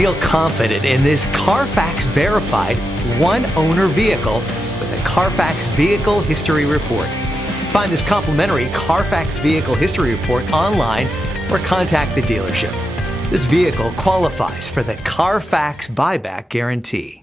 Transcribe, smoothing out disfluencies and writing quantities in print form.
Feel confident in this Carfax verified one-owner vehicle with a Carfax Vehicle History Report. Find this complimentary Carfax Vehicle History Report online or contact the dealership. This vehicle qualifies for the Carfax Buyback Guarantee.